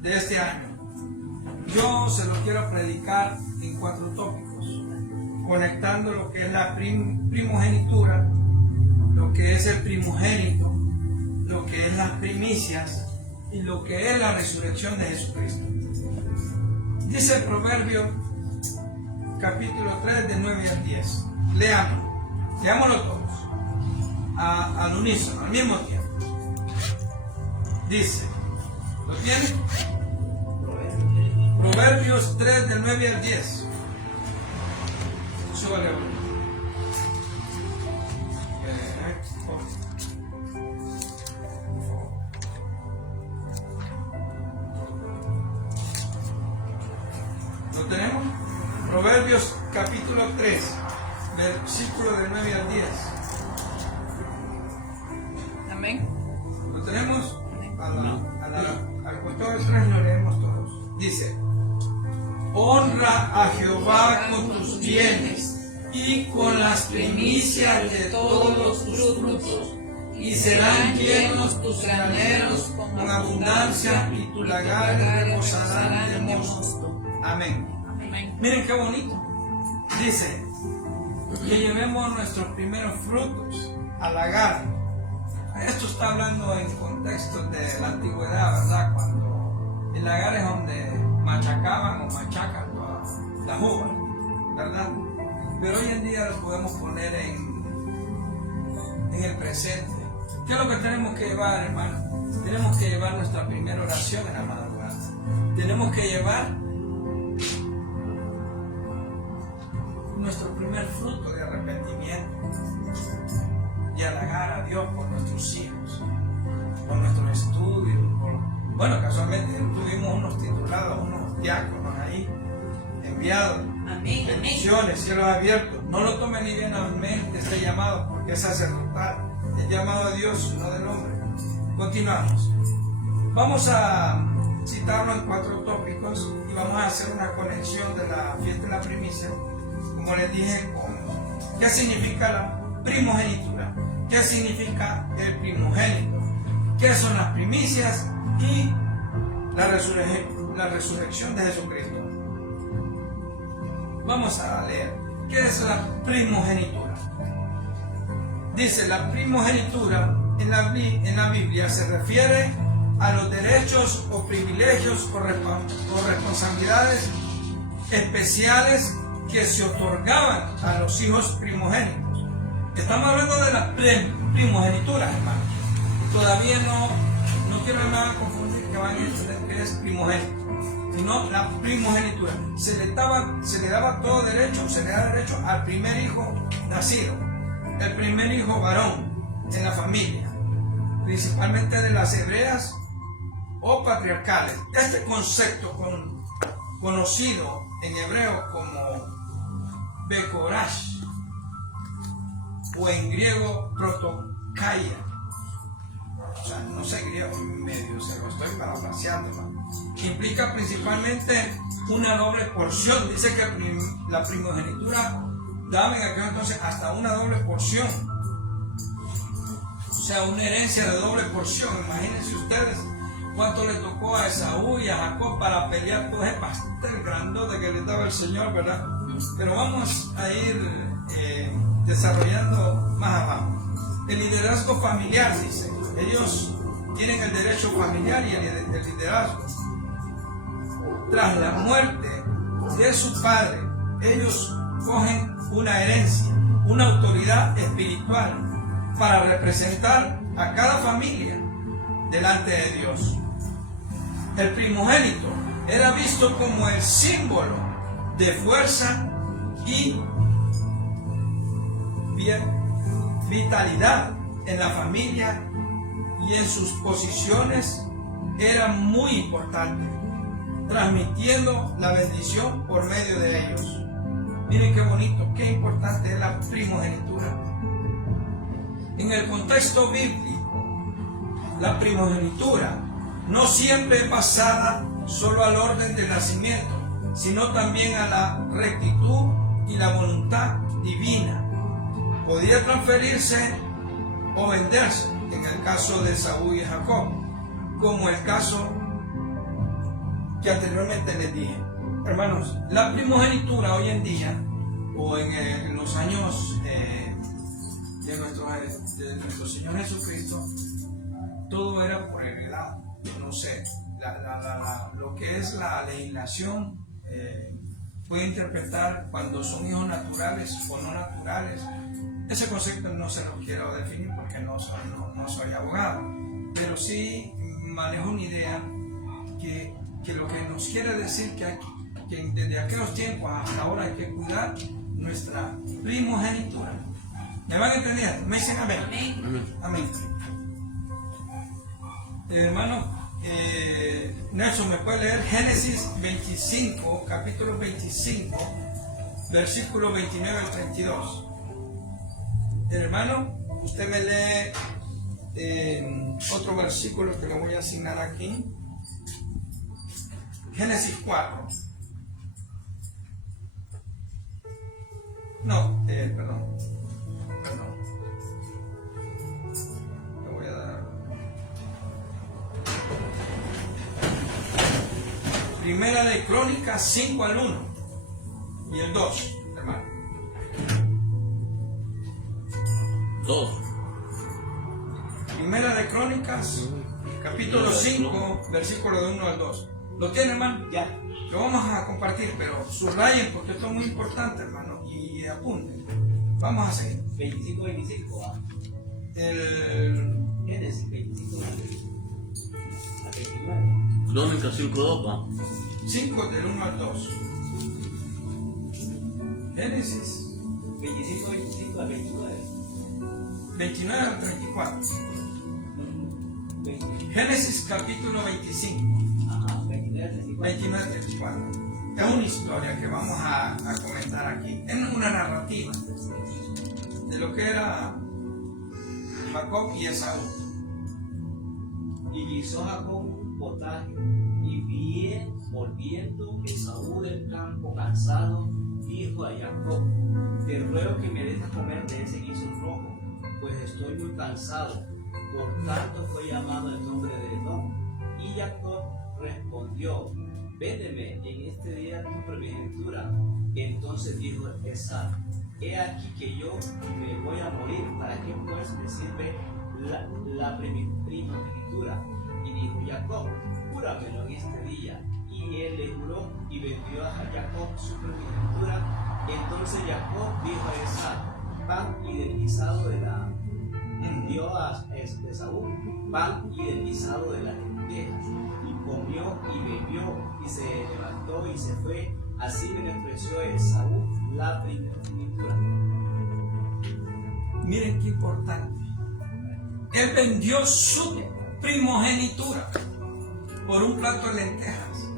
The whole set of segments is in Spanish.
de este año. Yo se lo quiero predicar en 4 tópicos, conectando lo que es la primogenitura, lo que es el primogénito, lo que es las primicias y lo que es la resurrección de Jesucristo. Dice el Proverbio capítulo 3 de 9 al 10. Leámoslo todos al unísono, al mismo tiempo. Dice, ¿lo tienen? Proverbios 3 del 9 al 10. Súbale ahora. ¿Lo tenemos? Proverbios capítulo 3, versículo del 9 al 10. Amén. ¿Lo tenemos? Al contado del 3 lo leemos todos. Dice: honra a Jehová con tus bienes y con las primicias de todos tus frutos, y serán llenos tus graneros con abundancia, y tu lagar rebosarán de mosto. Amén. Amén. Miren qué bonito. Dice que llevemos nuestros primeros frutos al lagar. Esto está hablando en contexto de la antigüedad, ¿verdad? Cuando el lagar es donde machacaban o machacan todas las uvas, ¿verdad? Pero hoy en día lo podemos poner en el presente. ¿Qué es lo que tenemos que llevar, hermano? Tenemos que llevar nuestra primera oración en la madrugada. Tenemos que llevar nuestro primer fruto de arrepentimiento y halagar a Dios por nuestros hijos, por nuestros estudios. Bueno, casualmente tuvimos unos titulados, unos diáconos ahí, enviados. Amén. Bendiciones, cielos abiertos. No lo tomen ni bien a mente este llamado, porque es sacerdotal. Es llamado de Dios, no del hombre. Continuamos. Vamos a citarlo en 4 tópicos y vamos a hacer una conexión de la fiesta de la primicia, como les dije, con qué significa la primogenitura, qué significa el primogénito, qué son las primicias y la resurrección de Jesucristo. Vamos a leer. ¿Qué es la primogenitura? Dice, la primogenitura en la Biblia se refiere a los derechos o privilegios o responsabilidades especiales que se otorgaban a los hijos primogénitos. Estamos hablando de la primogenitura, hermano. Todavía no quiero nada confundir que van a entender que es primogénito, sino la primogenitura. Se le daba todo derecho, se le da derecho al primer hijo nacido, el primer hijo varón en la familia, principalmente de las hebreas o patriarcales. Este concepto conocido en hebreo como Bekorash o en griego Protokaia, o sea, no sé griego, medio se lo estoy parafraseando, ¿no? Implica principalmente una doble porción. Dice que la primogenitura daba en aquel entonces hasta una doble porción, o sea, una herencia de doble porción. Imagínense ustedes cuánto le tocó a Esaú y a Jacob para pelear todo ese pastel grandote que les daba el Señor, ¿verdad? Pero vamos a ir desarrollando más abajo. El liderazgo familiar, dice, ellos tienen el derecho familiar y el liderazgo. Tras la muerte de su padre, ellos cogen una herencia, una autoridad espiritual para representar a cada familia delante de Dios. El primogénito era visto como el símbolo de fuerza y vitalidad en la familia, y en sus posiciones era muy importante, transmitiendo la bendición por medio de ellos. Miren qué bonito, qué importante es la primogenitura. En el contexto bíblico, la primogenitura no siempre es basada solo al orden del nacimiento, sino también a la rectitud y la voluntad divina. Podía transferirse o venderse, en el caso de Esaú y Jacob, como el caso que anteriormente les dije. Hermanos, la primogenitura hoy en día, o en los años de nuestro Señor Jesucristo, todo era por heredad. No sé, lo que es la legislación puede interpretar cuando son hijos naturales o no naturales. Ese concepto no se lo quiero definir porque no soy abogado, pero sí manejo una idea que lo que nos quiere decir que desde aquellos tiempos hasta ahora hay que cuidar nuestra primogenitura. ¿Me van a entender? ¿Me dicen amén? Amén. Hermano Nelson, ¿me puede leer Génesis 25, capítulo 25, versículo 29 al 32? Hermano, usted me lee otro versículo que le voy a asignar aquí. Génesis 4. No, perdón. Le voy a dar. Primera de Crónicas 5 al 1 y el 2, hermano. 2. Primera de Crónicas, capítulo 5, versículo de 1 al 2. ¿Lo tiene, hermano? Ya. Lo vamos a compartir, pero subrayen porque esto es muy importante, hermano, y apunten. Vamos a seguir. 25. El Génesis 25. A 29. Crónica 5:2, va. 5 del 1 al 2. Génesis 25 a 29. 29 al 34. 20. Génesis capítulo 25. Ajá, 29 a 34. 29 al 34. Es una historia que vamos a comentar aquí. Es una narrativa de lo que era Jacob y Esaú. Y guisó Jacob un potaje, y bien volviendo Esaú del campo cansado, dijo a Jacob: te ruego que me dejes comer de ese guiso rojo, pues estoy muy cansado. Por tanto fue llamado el nombre de Edom. Y Jacob respondió: véndeme en este día tu primogenitura. Entonces dijo Esaú: he aquí que yo me voy a morir, ¿para qué pues me sirve la primogenitura? Y dijo Jacob: júramelo en este día. Y él le juró y vendió a Jacob su primogenitura. Entonces Jacob dijo a Esaú: pan y del guisado de la... dio a Esaú pan y del guisado de las lentejas. Y comió y bebió y se levantó y se fue. Así menospreció Esaú la primogenitura. Miren qué importante. Él vendió su primogenitura por un plato de lentejas.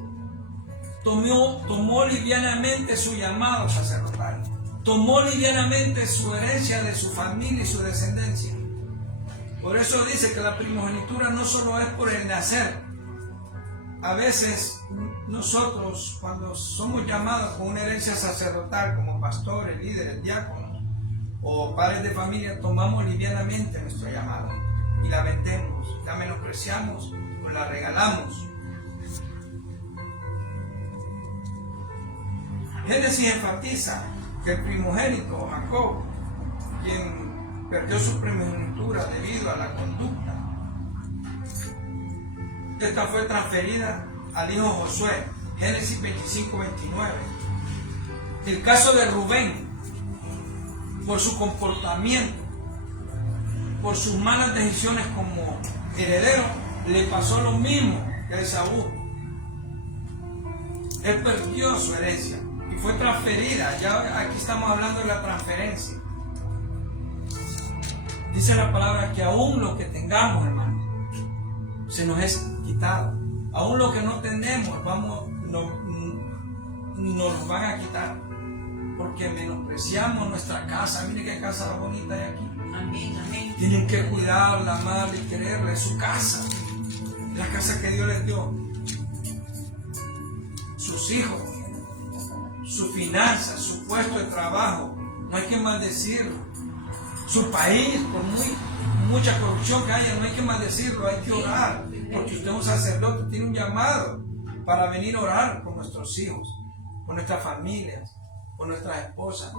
Tomó livianamente su llamado sacerdotal. Tomó livianamente su herencia de su familia y su descendencia. Por eso dice que la primogenitura no solo es por el nacer. A veces nosotros, cuando somos llamados con una herencia sacerdotal como pastores, líderes, diáconos o padres de familia, tomamos livianamente nuestro llamado y la vendemos, la menospreciamos o la regalamos. Génesis enfatiza que el primogénito, Jacob, quien perdió su primogenitura debido a la conducta, esta fue transferida al hijo Josué. Génesis 25-29. El caso de Rubén, por su comportamiento, por sus malas decisiones como heredero, le pasó lo mismo que a Esaú. Él perdió su herencia y fue transferida. Ya aquí estamos hablando de la transferencia. Dice la palabra que aún lo que tengamos, hermano, se nos es quitado. Aún lo que no tenemos, nos lo van a quitar. Porque menospreciamos nuestra casa. Mire qué casa bonita hay aquí. Amén, amén. Tienen que cuidarla, amarla y quererla. Es su casa. La casa que Dios les dio. Sus hijos, su finanza, su puesto de trabajo. No hay que maldecirlo. Su país, por mucha corrupción que haya, no hay que maldecirlo, hay que orar. Porque usted es un sacerdote, tiene un llamado para venir a orar por nuestros hijos, por nuestras familias, por nuestras esposas.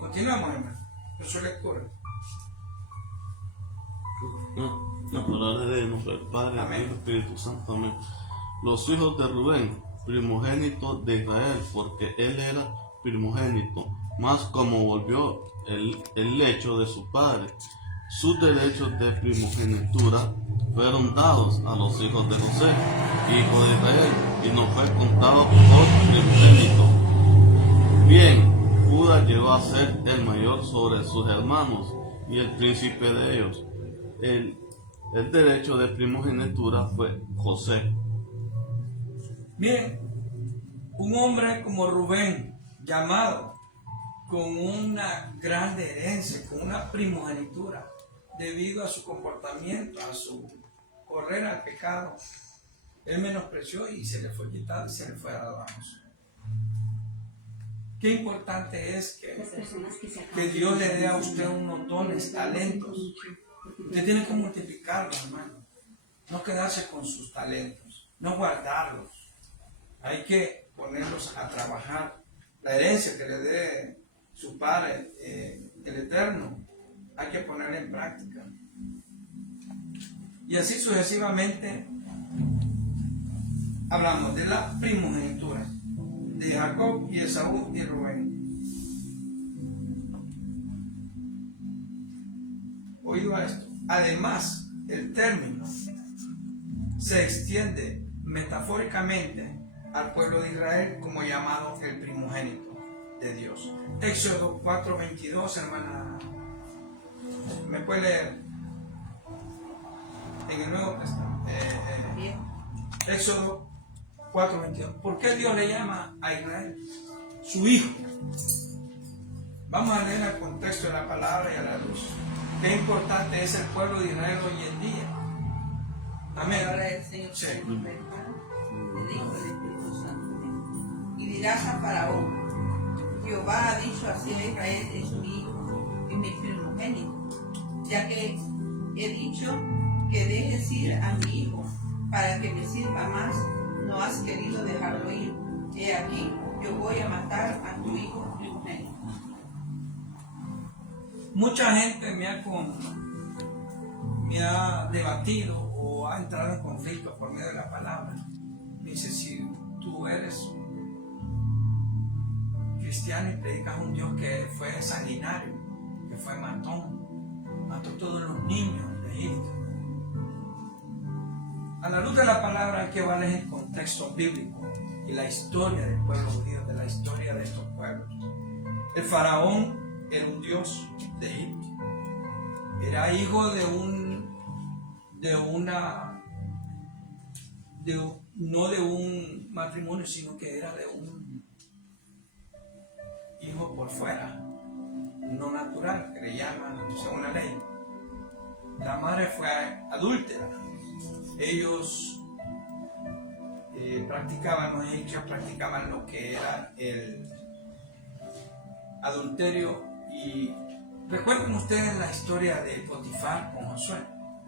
Continuamos, hermano, con su lectura. La palabra de nuestro Padre, Amén. Hijo y Espíritu Santo. Amén. Los hijos de Rubén, primogénito de Israel, porque él era primogénito, mas como volvió el lecho de su padre, sus derechos de primogenitura fueron dados a los hijos de José, hijo de Israel, y no fue contado por primogénito. Bien, Judá llegó a ser el mayor sobre sus hermanos y el príncipe de ellos. El derecho de primogenitura fue José. Miren, un hombre como Rubén, llamado con una grande herencia, con una primogenitura, debido a su comportamiento, a su correr al pecado, él menospreció y se le fue quitado y se le fue dado a José. Qué importante es que Dios le dé a usted unos dones, talentos. Usted tiene que multiplicarlos, hermano. No quedarse con sus talentos, no guardarlos. Hay que ponerlos a trabajar. La herencia que le dé su Padre, el Eterno, hay que ponerla en práctica. Y así sucesivamente hablamos de la primogenitura de Jacob y Esaú y Rubén. Oído a esto. Además, el término se extiende metafóricamente al pueblo de Israel como llamado el primogénito de Dios. Éxodo 4:22, hermana. ¿Me puede leer? En el Nuevo Testamento. Éxodo 4:22. ¿Por qué Dios le llama a Israel su hijo? Vamos a leer el contexto de la palabra y a la luz. Qué importante es el pueblo de Israel hoy en día. Amén. Ahora el Señor Sí. el Hijo del Espíritu Santo. Y dirás a Faraón: Jehová ha dicho así a Israel: es mi hijo y mi primogénito, ya que he dicho que dejes ir a mi hijo para que me sirva más, no has querido dejarlo ir. He aquí, yo voy a matar a tu hijo primogénito. Mucha gente me ha debatido o ha entrado en conflicto por medio de la palabra. Me dice: si tú eres cristiano y predicas un Dios que fue sanguinario, que fue matón, mató a todos los niños de Egipto. A la luz de la palabra hay que ver el contexto bíblico y la historia del pueblo judío, de la historia de estos pueblos. El faraón era un dios de Egipto. Era hijo no de un matrimonio, sino que era de un hijo por fuera, no natural, que le llaman según la ley. La madre fue adúltera. Ellos los egipcios practicaban lo que era el adulterio. Y recuerden ustedes la historia de Potifar con Josué,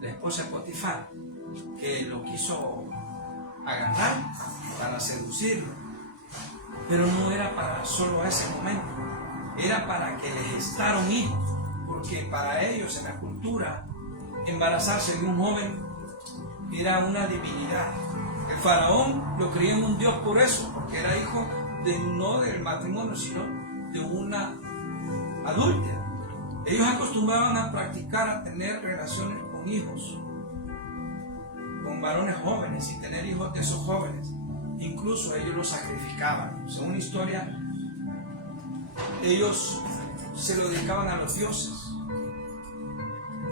la esposa de Potifar, que lo quiso agarrar para seducirlo, pero no era para solo ese momento, era para que le gestara un hijo, porque para ellos en la cultura embarazarse de un joven era una divinidad. El faraón lo creía en un dios por eso, porque era hijo no del matrimonio, sino de una adúltera. Ellos acostumbraban a practicar, a tener relaciones con hijos, con varones jóvenes, y tener hijos de esos jóvenes. Incluso ellos los sacrificaban. Según la historia, ellos se lo dedicaban a los dioses,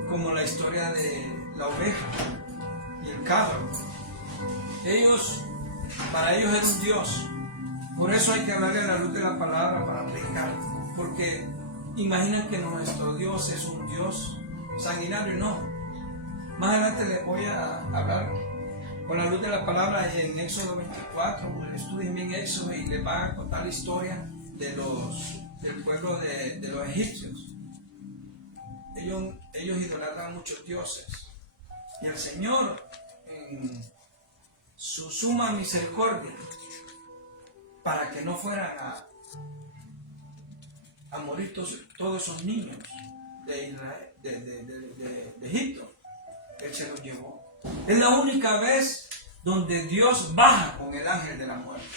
como la historia de la oveja y el cabro. Para ellos era un dios. Por eso hay que hablarle a la luz de la palabra para predicar, porque imaginan que nuestro Dios es un Dios sanguinario. No. Más adelante les voy a hablar con la luz de la palabra en Éxodo 24. Estudien bien Éxodo y les va a contar la historia del pueblo de los egipcios. Ellos idolatran muchos dioses. Y el Señor, en su suma misericordia, para que no fueran a morir todos esos niños de Israel, de Egipto, Él se los llevó. Es la única vez donde Dios baja con el ángel de la muerte.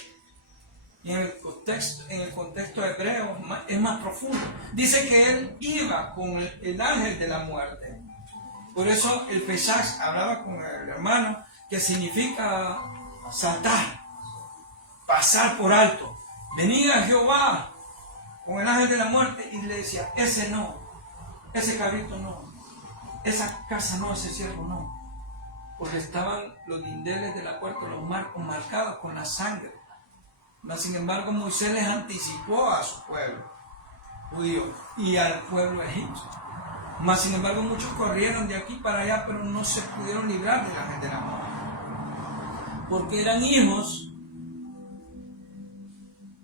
Y en el contexto hebreo es más profundo. Dice que Él iba con el ángel de la muerte. Por eso el Pesach hablaba con el hermano, que significa saltar, pasar por alto. Venía Jehová con el ángel de la muerte y le decía, ese no, ese cabrito no, esa casa no, ese siervo no. Porque estaban los dindeles de la puerta, los marcos marcados con la sangre. Mas sin embargo Moisés les anticipó a su pueblo judío y al pueblo egipcio. Mas sin embargo muchos corrieron de aquí para allá, pero no se pudieron librar de la gente de la muerte. Porque eran hijos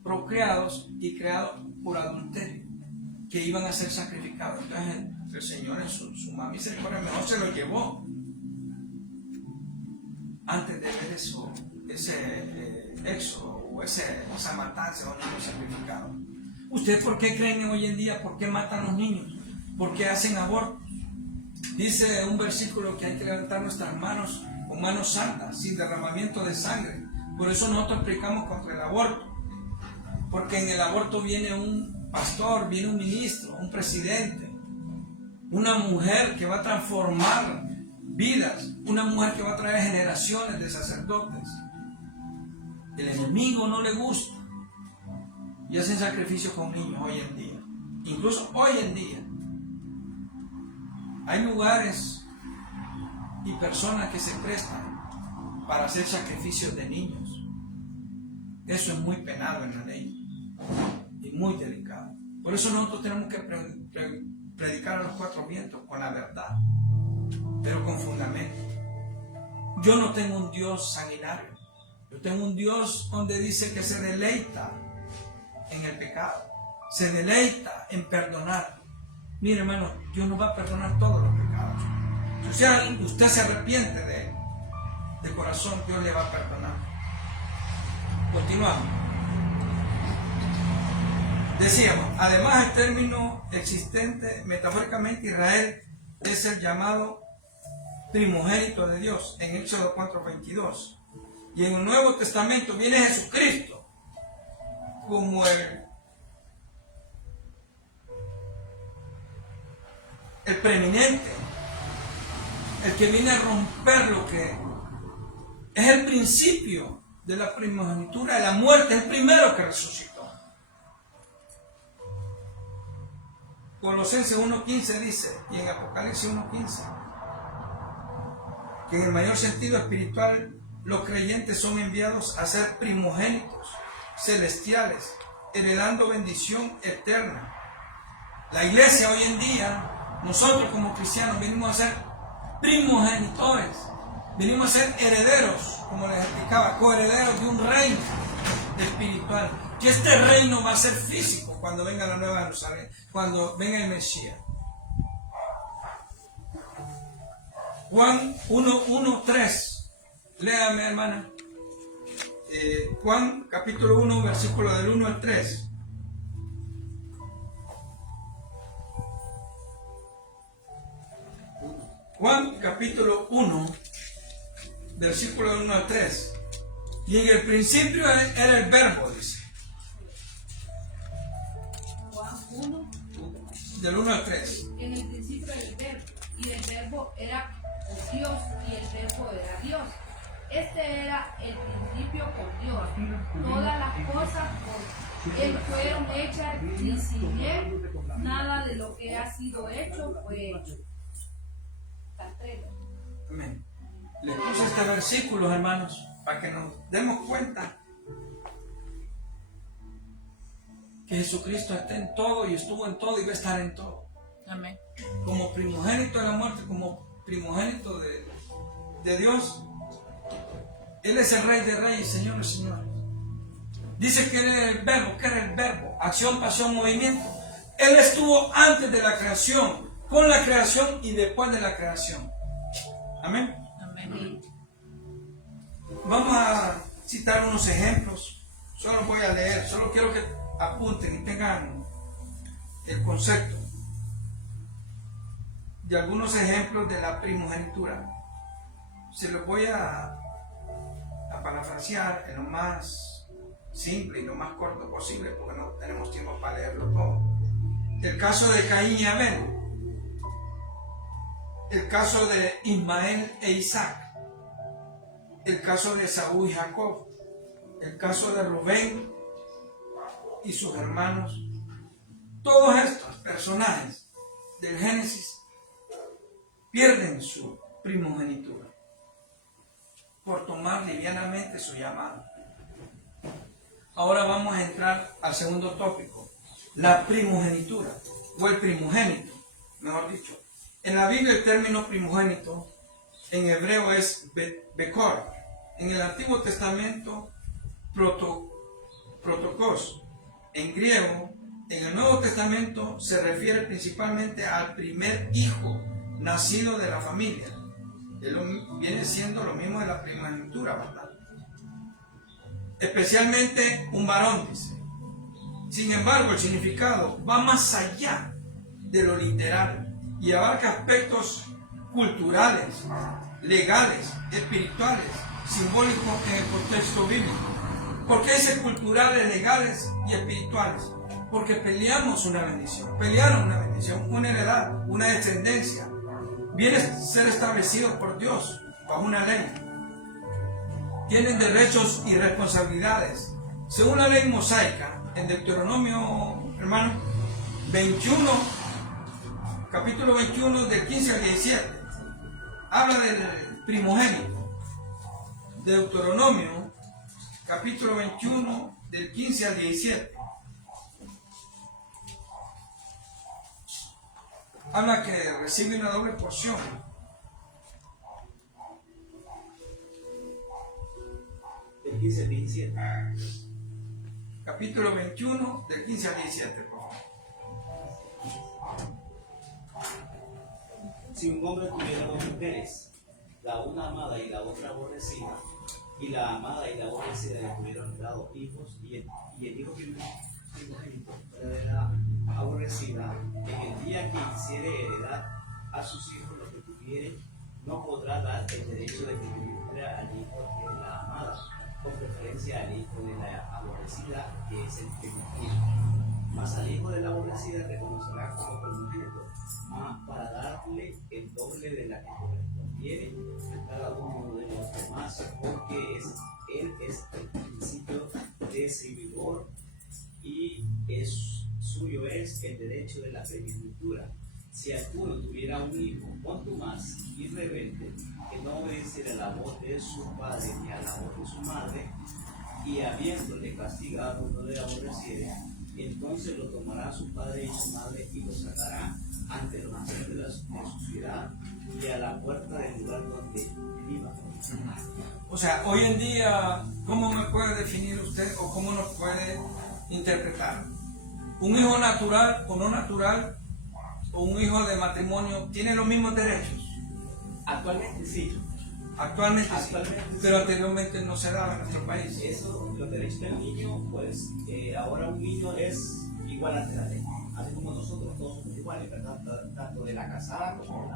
procreados y creados por adulterio, que iban a ser sacrificados. Entonces el Señor en su misericordia mejor se lo llevó antes de ver eso, ese éxodo o esa matanza de los niños sacrificados. ¿Ustedes por qué creen hoy en día? ¿Por qué matan a los niños? ¿Por qué hacen abortos? Dice un versículo que hay que levantar nuestras manos con manos santas, sin derramamiento de sangre. Por eso nosotros predicamos contra el aborto. Porque en el aborto viene un pastor, viene un ministro, un presidente, una mujer que va a transformar vidas, una mujer que va a traer generaciones de sacerdotes. El enemigo no le gusta y hacen sacrificios con niños hoy en día. Incluso hoy en día hay lugares y personas que se prestan para hacer sacrificios de niños. Eso es muy penado en la ley y muy delicado. Por eso nosotros tenemos que predicar a los cuatro vientos con la verdad, pero con fundamento. Yo no tengo un Dios sanguinario. Yo tengo un Dios donde dice que se deleita en el pecado, se deleita en perdonar. Mire, hermano, Dios nos va a perdonar todos los pecados. Si usted se arrepiente de corazón, Dios le va a perdonar. Continuamos. Decíamos, además el término existente, metafóricamente Israel es el llamado primogénito de Dios en Éxodo 4:22. Y en el Nuevo Testamento viene Jesucristo como el preeminente, el que viene a romper lo que es el principio de la primogenitura, de la muerte, es el primero que resucitó. Colosenses 1:15 dice, y en Apocalipsis 1:15, que en el mayor sentido espiritual los creyentes son enviados a ser primogénitos celestiales, heredando bendición eterna. La iglesia hoy en día, nosotros como cristianos, venimos a ser primogenitores, venimos a ser herederos, como les explicaba, coherederos de un reino espiritual. Que este reino va a ser físico cuando venga la Nueva Jerusalén, cuando venga el Mesías. Juan 1:3. Léame, hermana. Juan capítulo 1, versículo del 1 al 3. Juan capítulo 1, versículo del 1 al 3. Y en el principio era el verbo, dice. Juan 1, Del 1 al 3. en el principio era el verbo, y el verbo era Dios, y el verbo era Dios. Este era el principio con Dios. Todas las cosas por Él fueron hechas, y sin Él nada de lo que ha sido hecho fue hecho. Amén. Les puse este versículo, hermanos, para que nos demos cuenta que Jesucristo está en todo y estuvo en todo y va a estar en todo. Amén. Como primogénito de la muerte, como primogénito de Dios. Él es el Rey de Reyes, Señor de Señores. Dice que Él era el verbo. ¿Qué era el verbo? Acción, pasión, movimiento. Él estuvo antes de la creación, con la creación y después de la creación. Amén. Amén. Vamos a citar unos ejemplos. Solo voy a leer, solo quiero que apunten y tengan el concepto de algunos ejemplos de la primogenitura. Se los voy a parafrasear en lo más simple y lo más corto posible, porque no tenemos tiempo para leerlo todo. El caso de Caín y Abel, el caso de Ismael e Isaac, el caso de Esaú y Jacob, el caso de Rubén y sus hermanos. Todos estos personajes del Génesis pierden su primogenitura por tomar livianamente su llamado. Ahora vamos a entrar al segundo tópico, la primogenitura o el primogénito, mejor dicho. En la Biblia el término primogénito en hebreo es Bekor. En el Antiguo Testamento, protokos. En griego, en el Nuevo Testamento se refiere principalmente al primer hijo nacido de la familia. Viene siendo lo mismo de la primogenitura, ¿verdad? Especialmente un varón, dice. Sin embargo, el significado va más allá de lo literal y abarca aspectos culturales, legales, espirituales, simbólicos en el contexto bíblico. ¿Por qué dice culturales, legales y espirituales? Porque peleamos una bendición, pelearon una bendición, una heredad, una descendencia. Viene a ser establecido por Dios bajo una ley. Tienen derechos y responsabilidades. Según la ley mosaica, en Deuteronomio, hermano, 21, capítulo 21, del 15 al 17, habla del primogénito. Deuteronomio, capítulo 21, del 15 al 17. Habla que recibe una doble porción. Del 15 al 17. Capítulo 21, del 15 al 17, por favor. Si un hombre tuviera dos mujeres, la una amada y la otra aborrecida, y la amada y la aborrecida le tuvieron dado hijos, y el hijo primogénito fuera de la aborrecida, en el día que hiciere heredad a sus hijos lo que tuviere, no podrá dar el derecho de que tuviera al hijo de la amada, con preferencia al hijo de la aborrecida, que es el primogénito. Mas al hijo de la aborrecida reconocerá como primogénito, para darle el doble de la que correspondiere a cada uno de los demás, porque él es el principio de su vigor y suyo es el derecho de la primogenitura. Si alguno tuviera un hijo contumaz y rebelde, que no obedeciera la voz de su padre ni a la voz de su madre, y habiéndole castigado no le aborreciere, entonces lo tomará su padre y su madre y lo sacará ante los ancianos de su ciudad y a la puerta del lugar donde viva. O sea, hoy en día, ¿cómo me puede definir usted o cómo nos puede interpretar? ¿Un hijo natural o no natural o un hijo de matrimonio tiene los mismos derechos? Actualmente sí. Actualmente sí, sí. Pero anteriormente no se daba en nuestro país. Eso, los derechos del niño, pues ahora un niño es igual ante la ley. Así como nosotros todos somos iguales, ¿verdad? Tanto de la casada como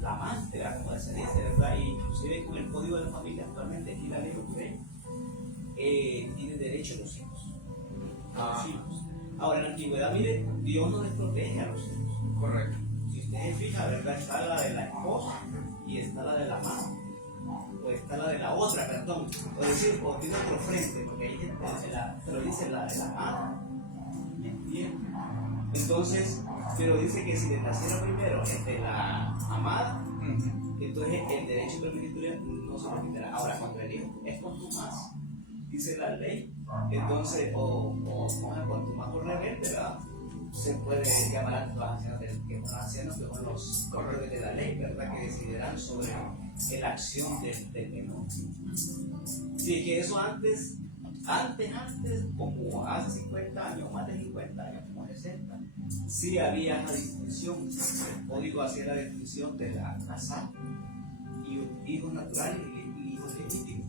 la amante, ¿verdad? Como se dice, ¿verdad? Y inclusive con el código de la familia actualmente aquí la ley tiene derecho a los hijos. A los hijos. Ahora en la antigüedad, mire, Dios no les protege a los hijos. Correcto. Si usted se fija, ¿verdad? Está la de la esposa y está la de la madre. O está la de la otra, perdón. O decir, o tiene otro frente, porque hay gente, pero dice la de la madre. ¿Me entiende? Entonces, pero dice que si le naciera primero de la amada, entonces el derecho de primogenitura no se le quitará. Ahora, cuando el hijo es contumaz, dice la ley, entonces, o contumaz o rebelde, ¿verdad? Se puede llamar a los ancianos que son los corredores de la ley, ¿verdad? Que decidirán sobre la acción del menor. Sí, que eso antes, como hace 50 años, más de 50 años, como 60, sí había una distinción. El código hacía la distinción de la casada hijos naturales y hijos legítimos.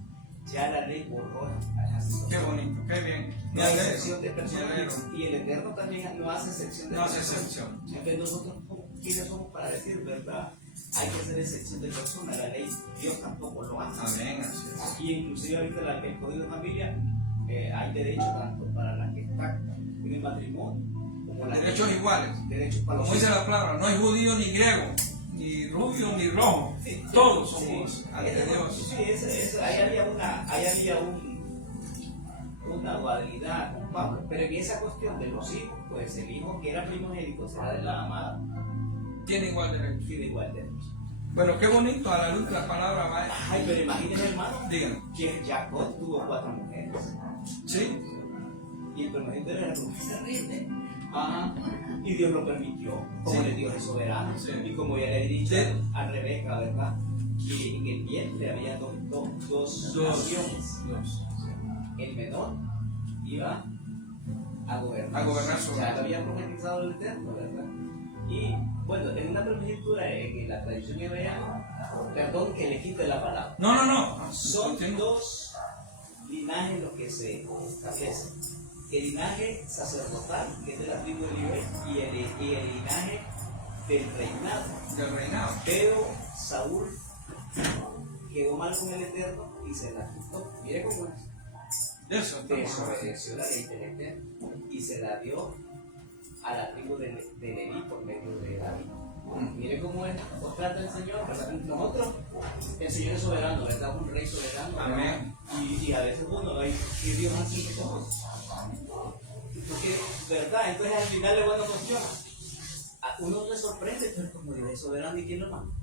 Ya la ley borró a las Qué situaciones. bonito, qué bien. No Me hay alegro, excepción de me personas alegro. y el Eterno también no hace excepción de No hace personas. excepción. Entonces nosotros, ¿quiénes somos para decir verdad? Hay que hacer excepción de personas, la ley, Dios tampoco lo hace. Amén, así es. Y inclusive ahorita el Código de Familia hay derechos tanto para las que están en el matrimonio como las Derechos iguales. derechos para los Como dice hijos. la palabra, no hay judío ni griego, ni rubio ni rojo. Sí, Todos sí, somos ante Dios. Sí, ahí había una dualidad con Pablo, pero en esa cuestión de los hijos, pues el hijo que era primogénito será de la amada, Tiene igual derecho. tiene igual derecho. Bueno, qué bonito a la luz de la palabra va. Ay, pero imagínense, hermano, Díganme. que Jacob tuvo 4 mujeres ¿Sí? y el primogénito era Rubén. Terrible. Ajá. Y Dios lo permitió, como Sí. el Dios es soberano. Sí. Y como ya le he dicho Sí. a Rebeca, ¿verdad? Que en el vientre había dos naciones. Dos. El menor iba a gobernar. A gobernar sobre O sea, todo. lo había profetizado el Eterno, ¿verdad? Y bueno, en una primogenitura en la tradición hebrea, perdón que le quite la palabra, No. son Continúa. 2 linajes los que se establecen. El linaje sacerdotal, que es de la tribu de Leví, y el linaje del reinado. Del reinado. Pero Saúl quedó mal con el Eterno y se la quitó. Mire cómo es. Eso. estamos hablando. Desobedeció la ley del Eterno y se la dio a la tribu de Leví por medio de David. Mire cómo es, os trata el Señor, ¿verdad? Nosotros, el Señor es soberano, ¿verdad? Un rey soberano. ¿verdad? Amén. Y a veces uno hay que Dios así que somos. Porque, ¿verdad? Entonces al final le buena cuestión. A uno le sorprende, pero como Dios es soberano, ¿y quién lo manda?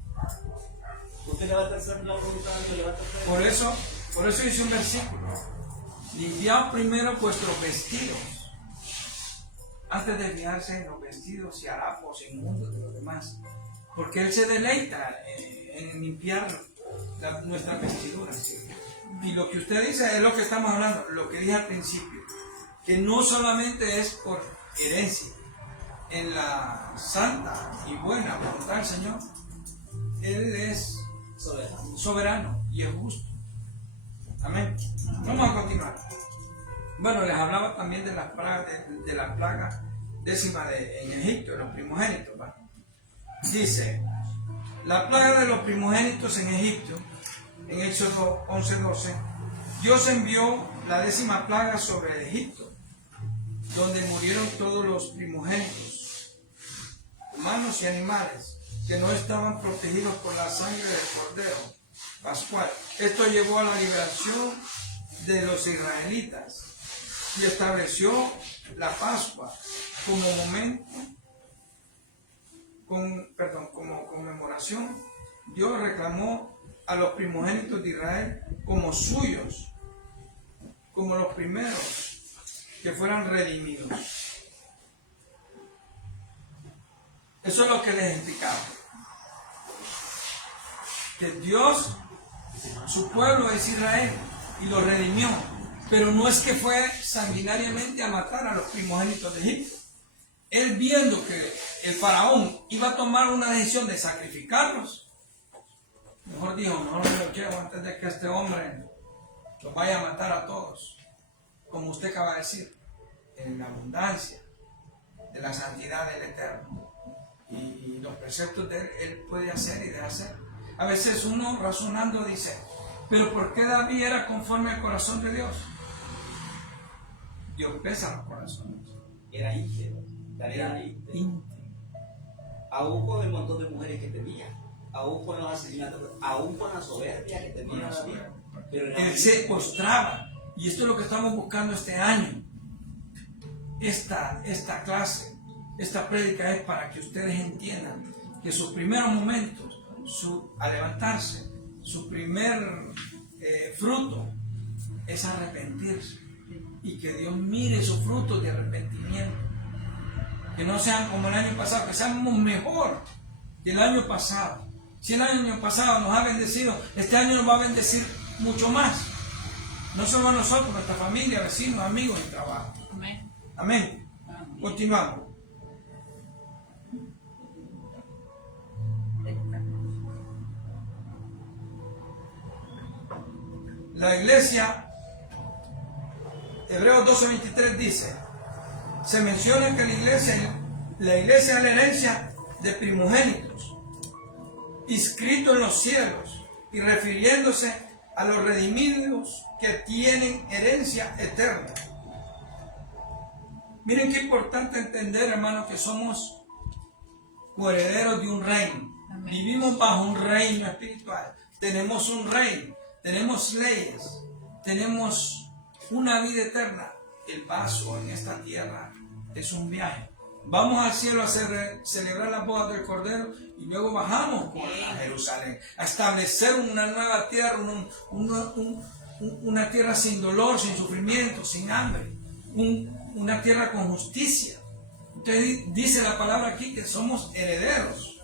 Usted le va a hacer la voluntad a Dios, le va a hacer. Por eso hice un versículo. Limpiad primero vuestros vestidos, antes de fijarse en los vestidos y harapos inmundos de los demás. Porque Él se deleita en limpiar nuestras vestiduras. Y lo que usted dice es lo que estamos hablando, lo que dije al principio, que no solamente es por herencia, en la santa y buena voluntad del Señor, Él es soberano y es justo. Amén. Vamos a continuar. Bueno, les hablaba también de la plaga décima en Egipto, de los primogénitos. ¿va? Dice, la plaga de los primogénitos en Egipto, en Éxodo 11:12, Dios envió la 10ª plaga sobre Egipto, donde murieron todos los primogénitos, humanos y animales, que no estaban protegidos por la sangre del cordero pascual. Esto llevó a la liberación de los israelitas y estableció la Pascua como como conmemoración. Dios reclamó a los primogénitos de Israel como suyos, como los primeros que fueran redimidos. Eso es lo que les explicaba. Que Dios, su pueblo es Israel y lo redimió, pero no es que fue sanguinariamente a matar a los primogénitos de Egipto. Él, viendo que el faraón iba a tomar una decisión de sacrificarlos, mejor dijo, no lo quiero antes de que este hombre los vaya a matar a todos, como usted acaba de decir, en la abundancia de la santidad del Eterno y los preceptos de él puede hacer y debe hacer. A veces uno razonando dice, pero ¿por qué David era conforme al corazón de Dios? Dios pesa los corazones. Era íntegro. Era íntegro. íntimo. Aún con el montón de mujeres que tenía, aún con los asesinatos, aún con la soberbia que tenía David. Pero era Él se postraba. Y esto es lo que estamos buscando este año. Esta clase, esta prédica es para que ustedes entiendan que sus primeros momentos, al levantarse, su primer fruto es arrepentirse. Y que Dios mire esos frutos de arrepentimiento. Que no sean como el año pasado, que seamos mejor que el año pasado. Si el año pasado nos ha bendecido, este año nos va a bendecir mucho más. No solo a nosotros, nuestra familia, vecinos, amigos y trabajo. Amén. Amén. Continuamos. La iglesia, Hebreos 12:23 dice, se menciona que la iglesia es la herencia de primogénitos, inscrito en los cielos, y refiriéndose a los redimidos que tienen herencia eterna. Miren qué importante entender, hermanos, que somos coherederos de un reino. Amén. Vivimos bajo un reino espiritual. Tenemos un reino, tenemos leyes, tenemos una vida eterna. El paso en esta tierra es un viaje. Vamos al cielo a celebrar las bodas del Cordero y luego bajamos a Jerusalén a establecer una nueva tierra, una tierra sin dolor, sin sufrimiento, sin hambre, una tierra con justicia. Entonces dice la palabra aquí que somos herederos.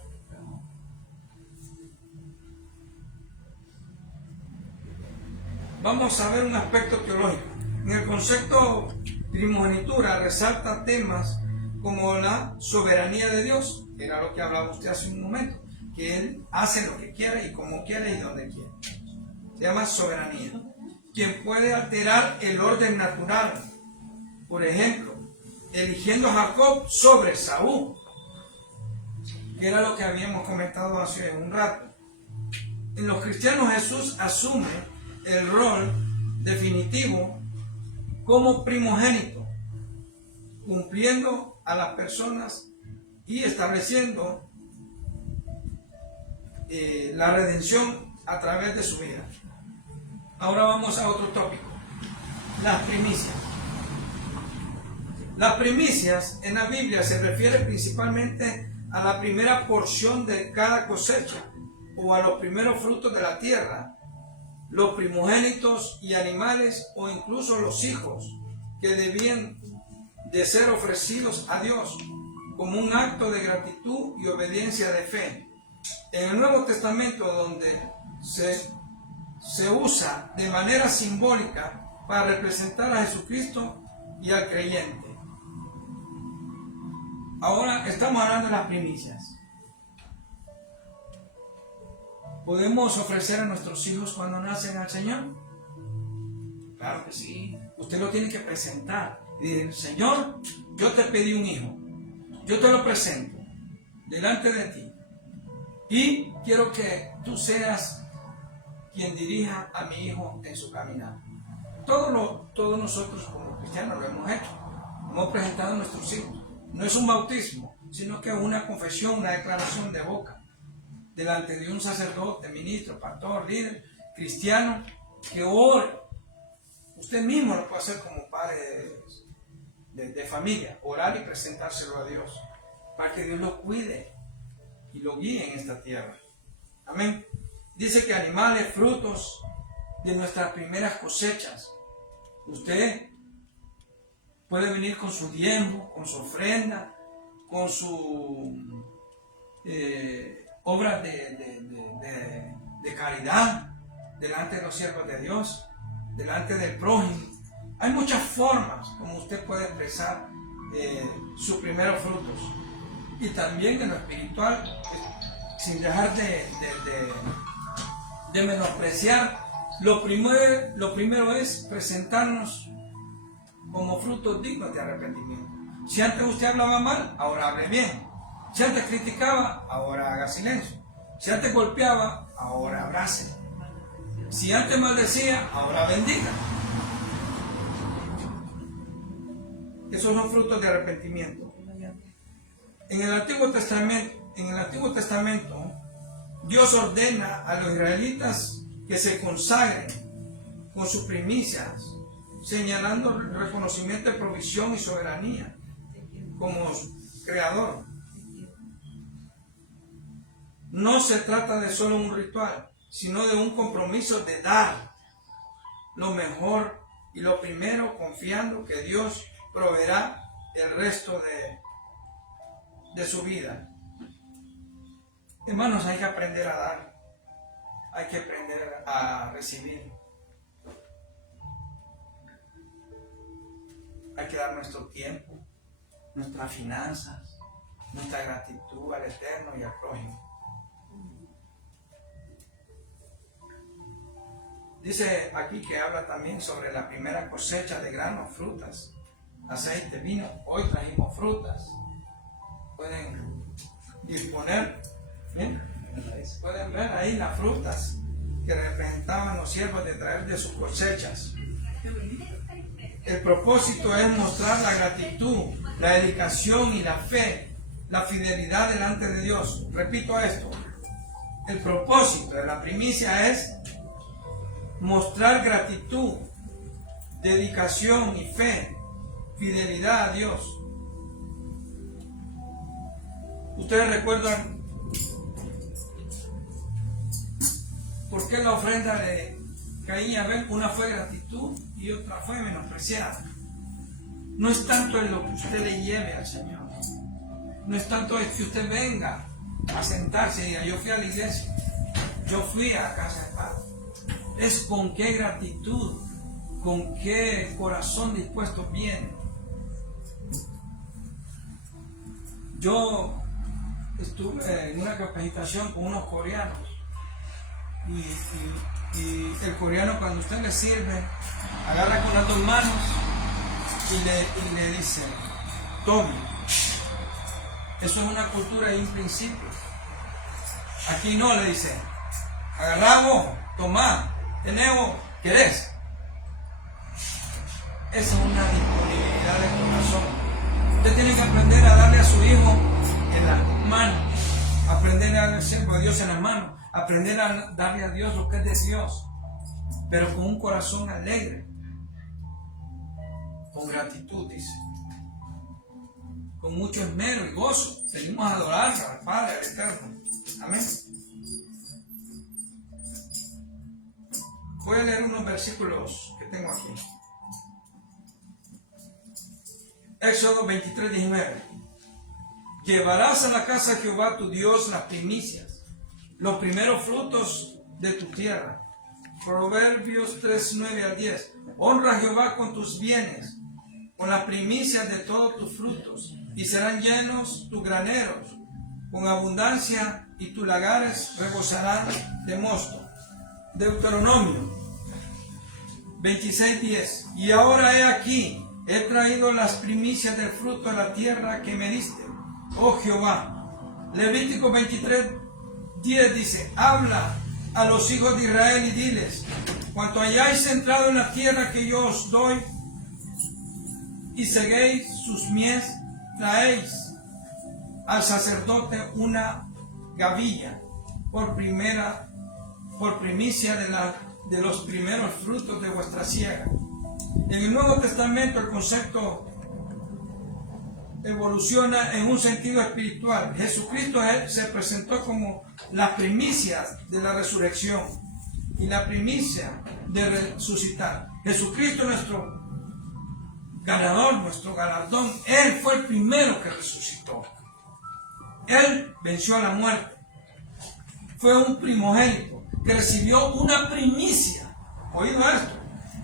Vamos a ver un aspecto teológico. En el concepto primogenitura resalta temas como la soberanía de Dios, que era lo que hablaba usted hace un momento, que Él hace lo que quiere y como quiere y donde quiere. Se llama soberanía. Quien puede alterar el orden natural. Por ejemplo, eligiendo a Jacob sobre Saúl, que era lo que habíamos comentado hace un rato. En los cristianos Jesús asume el rol definitivo como primogénito, cumpliendo a las personas y estableciendo la redención a través de su vida. Ahora vamos a otro tópico, las primicias. Las primicias en la Biblia se refiere principalmente a la primera porción de cada cosecha o a los primeros frutos de la tierra, los primogénitos y animales o incluso los hijos que debían de ser ofrecidos a Dios como un acto de gratitud y obediencia de fe. En el Nuevo Testamento, donde se usa de manera simbólica para representar a Jesucristo y al creyente. Ahora estamos hablando de las primicias. ¿Podemos ofrecer a nuestros hijos cuando nacen al Señor? Claro que sí. Usted lo tiene que presentar. Y decir, Señor, yo te pedí un hijo. Yo te lo presento delante de ti. Y quiero que tú seas quien dirija a mi hijo en su caminar. Todos nosotros como cristianos lo hemos hecho. Hemos presentado a nuestros hijos. No es un bautismo, sino que es una confesión, una declaración de boca delante de un sacerdote, ministro, pastor, líder, cristiano, que ore. Usted mismo lo puede hacer como padre de familia, orar y presentárselo a Dios, para que Dios lo cuide y lo guíe en esta tierra. Amén. Dice que animales, frutos de nuestras primeras cosechas. Usted puede venir con su diezmo, con su ofrenda, con su obras de caridad delante de los siervos de Dios, delante del prójimo. Hay muchas formas como usted puede expresar sus primeros frutos. Y también en lo espiritual, sin dejar de menospreciar, lo primero es presentarnos como frutos dignos de arrepentimiento. Si antes usted hablaba mal, ahora hable bien. Si antes criticaba, ahora haga silencio. Si antes golpeaba, ahora abrace. Si antes maldecía, ahora bendiga. Esos son frutos de arrepentimiento. En el Antiguo Testamento, Dios ordena a los israelitas que se consagren con sus primicias, señalando el reconocimiento de provisión y soberanía como creador. No se trata de solo un ritual, sino de un compromiso de dar lo mejor y lo primero, confiando que Dios proveerá el resto de su vida. Hermanos, hay que aprender a dar, hay que aprender a recibir. Hay que dar nuestro tiempo, nuestras finanzas, nuestra gratitud al Eterno y al prójimo. Dice aquí que habla también sobre la primera cosecha de granos, frutas, aceite, vino. Hoy trajimos frutas. Pueden disponer, ¿bien? Pueden ver ahí las frutas que representaban los siervos de traer de sus cosechas. El propósito es mostrar la gratitud, la dedicación y la fe, la fidelidad delante de Dios. Repito esto, el propósito de la primicia es mostrar gratitud, dedicación y fe, fidelidad a Dios. Ustedes recuerdan por qué la ofrenda de Caín y Abel, una fue gratitud y otra fue menospreciada. No es tanto en lo que usted le lleve al Señor, no es tanto es que usted venga a sentarse y diga, yo fui a la iglesia, yo fui a la casa de paz. Es con qué gratitud, con qué corazón dispuesto viene. Yo estuve en una capacitación con unos coreanos y el coreano, cuando usted le sirve, agarra con las dos manos y le dice, tome. Eso es una cultura y un principio. Aquí no, le dice, agarramos, tomá, tenemos, ¿querés? Esa es una disponibilidad de corazón. Usted tiene que aprender a darle a su hijo en las manos, aprender a darle siempre a Dios en las manos, aprender a darle a Dios lo que es de Dios, pero con un corazón alegre, con gratitud, dice, con mucho esmero y gozo. Venimos a adorar al Padre, al Eterno. Amén. Voy a leer unos versículos que tengo aquí. Éxodo 23, 19. Llevarás a la casa de Jehová tu Dios las primicias, los primeros frutos de tu tierra. Proverbios 3, 9 al 10. Honra a Jehová con tus bienes, con las primicias de todos tus frutos, y serán llenos tus graneros con abundancia, y tus lagares rebosarán de mosto. Deuteronomio 26, 10. Y ahora he aquí, he traído las primicias del fruto de la tierra que me diste, oh Jehová. Levítico 23, 10 dice, habla a los hijos de Israel y diles, cuanto hayáis entrado en la tierra que yo os doy, y seguéis sus mies, traéis al sacerdote una gavilla por primicia de los primeros frutos de vuestra siega. En el Nuevo Testamento el concepto evoluciona en un sentido espiritual. Jesucristo se presentó como las primicias de la resurrección y la primicia de resucitar. Jesucristo, nuestro ganador, nuestro galardón, Él fue el primero que resucitó. Él venció a la muerte. Fue un primogénito que recibió una primicia. ¿Oído esto?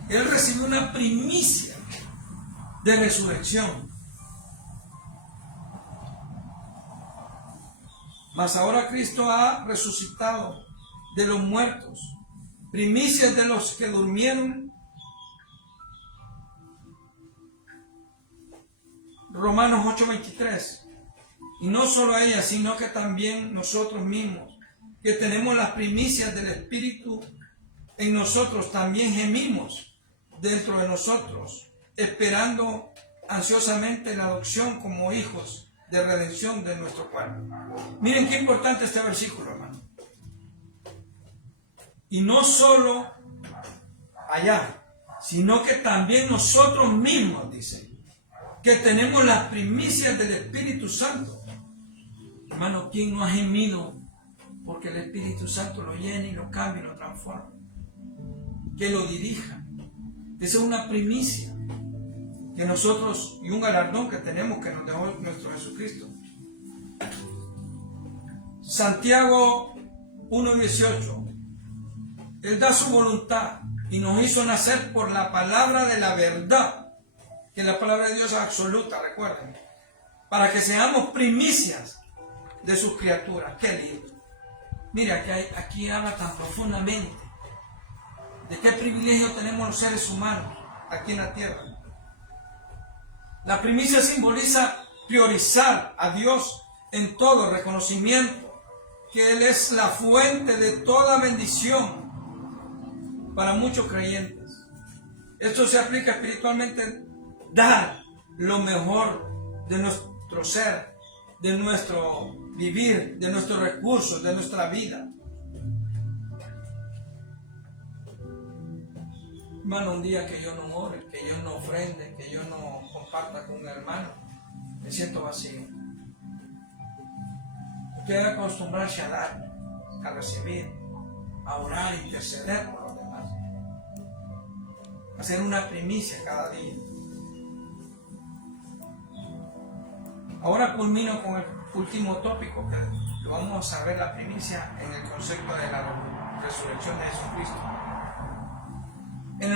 Él recibió una primicia de resurrección. Mas ahora Cristo ha resucitado de los muertos, primicias de los que durmieron. Romanos 8:23. Y no solo ella, sino que también nosotros mismos, que tenemos las primicias del Espíritu en nosotros, también gemimos dentro de nosotros, esperando ansiosamente la adopción como hijos de redención de nuestro cuerpo. Miren qué importante este versículo, hermano. Y no solo allá, sino que también nosotros mismos, dice, que tenemos las primicias del Espíritu Santo. Hermano, ¿quién no ha gemido porque el Espíritu Santo lo llene y lo cambie y lo transforme? Que lo dirija. Esa es una primicia que nosotros, y un galardón que tenemos, que nos dejó nuestro Jesucristo. Santiago 1:18. Él da su voluntad y nos hizo nacer por la palabra de la verdad, que la palabra de Dios es absoluta, recuerden, para que seamos primicias de sus criaturas. Qué lindo. Mira, aquí habla tan profundamente ¿De qué privilegio tenemos los seres humanos aquí en la tierra? La primicia simboliza priorizar a Dios en todo reconocimiento, que Él es la fuente de toda bendición para muchos creyentes. Esto se aplica espiritualmente, dar lo mejor de nuestro ser, de nuestro vivir, de nuestros recursos, de nuestra vida. Hermano, un día que yo no ore, que yo no ofrende, que yo no comparta con un hermano, me siento vacío. Hay que acostumbrarse a dar, a recibir, a orar, a interceder por los demás. Hacer una primicia cada día. Ahora culmino con el último tópico, que lo vamos a ver, la primicia en el concepto de la resurrección de Jesucristo. En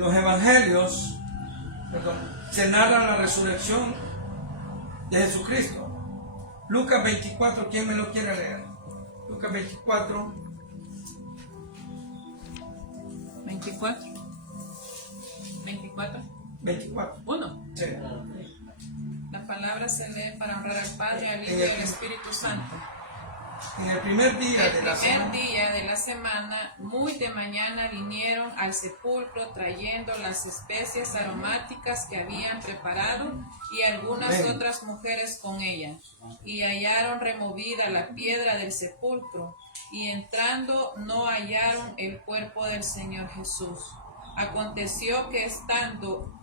los evangelios, se narra la resurrección de Jesucristo. Lucas 24, ¿quién me lo quiere leer? Lucas 24. 24. 24. 24. 1. Sí. La palabra se lee para honrar al Padre, al Hijo y al Espíritu Santo. En el primer día El de la primer semana, día de la semana, muy de mañana vinieron al sepulcro trayendo las especias aromáticas que habían preparado y algunas Amén. otras mujeres con ellas. Y hallaron removida la piedra del sepulcro, y entrando no hallaron el cuerpo del Señor Jesús. Aconteció que estando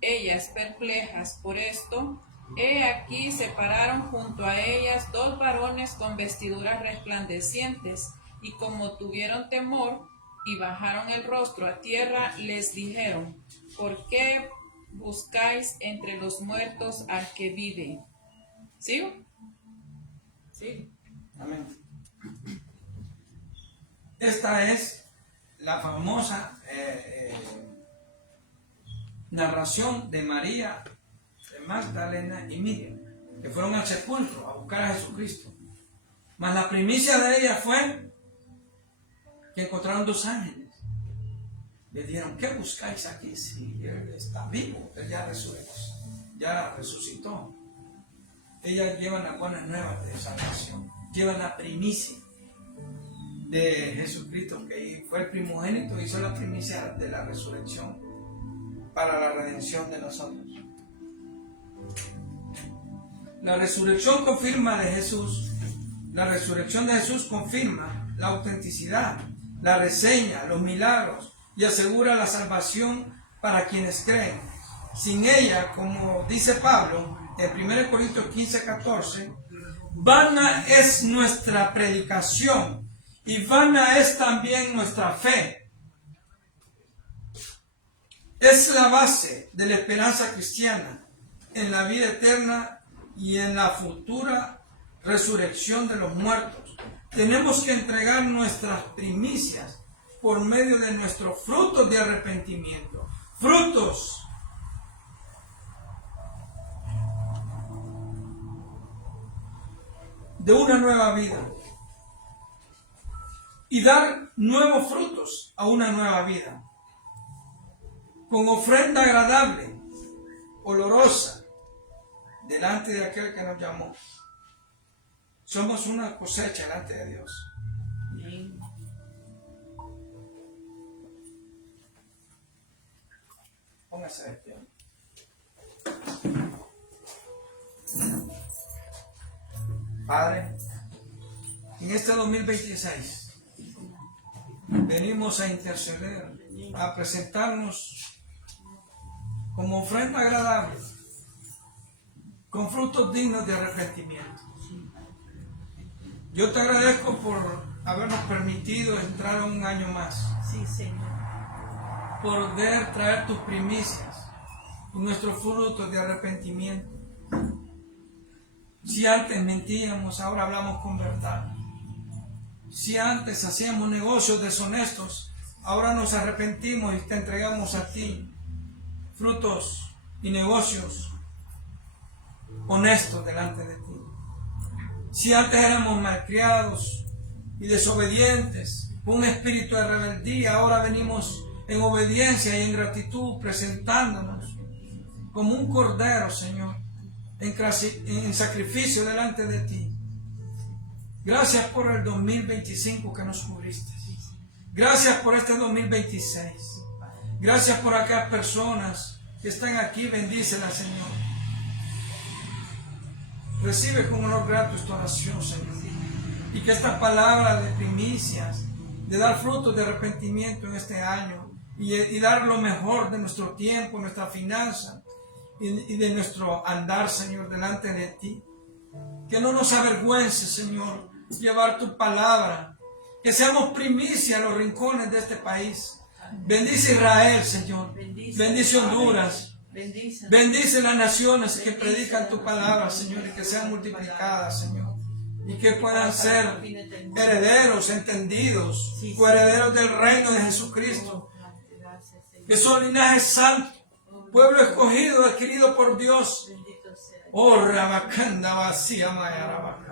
ellas perplejas por esto, he aquí se pararon junto a ellas dos varones con vestiduras resplandecientes, y como tuvieron temor y bajaron el rostro a tierra, les dijeron: ¿por qué buscáis entre los muertos al que vive? ¿Sigo? Sí. amén. Esta es la famosa narración de María, de Magdalena y Miriam, que fueron al sepulcro a buscar a Jesucristo. Mas la primicia de ella fue que encontraron dos ángeles. Le dijeron: ¿qué buscáis aquí? Si Él está vivo, Él ya resucitó. Ellas llevan las buenas nuevas de salvación, llevan la primicia de Jesucristo, que fue el primogénito, hizo la primicia de la resurrección para la redención de nosotros. La resurrección confirma de Jesús, la resurrección de Jesús confirma la autenticidad, la reseña, los milagros y asegura la salvación para quienes creen. Sin ella, como dice Pablo en 1 Corintios 15:14, vana es nuestra predicación y vana es también nuestra fe. Es la base de la esperanza cristiana en la vida eterna y en la futura resurrección de los muertos. Tenemos que entregar nuestras primicias por medio de nuestros frutos de arrepentimiento, frutos de una nueva vida, y dar nuevos frutos a una nueva vida, con ofrenda agradable, olorosa, delante de aquel que nos llamó. Somos una cosecha delante de Dios. Póngase de pie. Padre, en este 2026 venimos a interceder, a presentarnos como ofrenda agradable, con frutos dignos de arrepentimiento. Yo te agradezco por habernos permitido entrar un año más. Sí, Señor. Poder traer tus primicias y nuestros frutos de arrepentimiento. Si antes mentíamos, ahora hablamos con verdad. Si antes hacíamos negocios deshonestos, ahora nos arrepentimos y te entregamos a ti frutos y negocios honestos delante de ti. Si antes éramos malcriados y desobedientes, un espíritu de rebeldía. Ahora venimos en obediencia y en gratitud, presentándonos como un cordero, Señor, en sacrificio delante de ti. Gracias por el 2025 que nos cubriste. Gracias por este 2026. Gracias por aquellas personas que están aquí. Bendícelas, Señor. Recibe con honor grato esta oración, Señor. Y que esta palabra de primicias, de dar frutos de arrepentimiento en este año y dar lo mejor de nuestro tiempo, nuestra finanza y de nuestro andar, Señor, delante de ti. Que no nos avergüence, Señor, llevar tu palabra. Que seamos primicia en los rincones de este país. Bendice Israel, Señor. Bendice Honduras. Bendice las naciones que predican tu palabra, Señor, y que sean multiplicadas, Señor. Y que puedan ser herederos, entendidos, coherederos del reino de Jesucristo. Que son linaje santo, pueblo escogido, adquirido por Dios. Oh, Rabacanda vacía, Maya Rabacanda.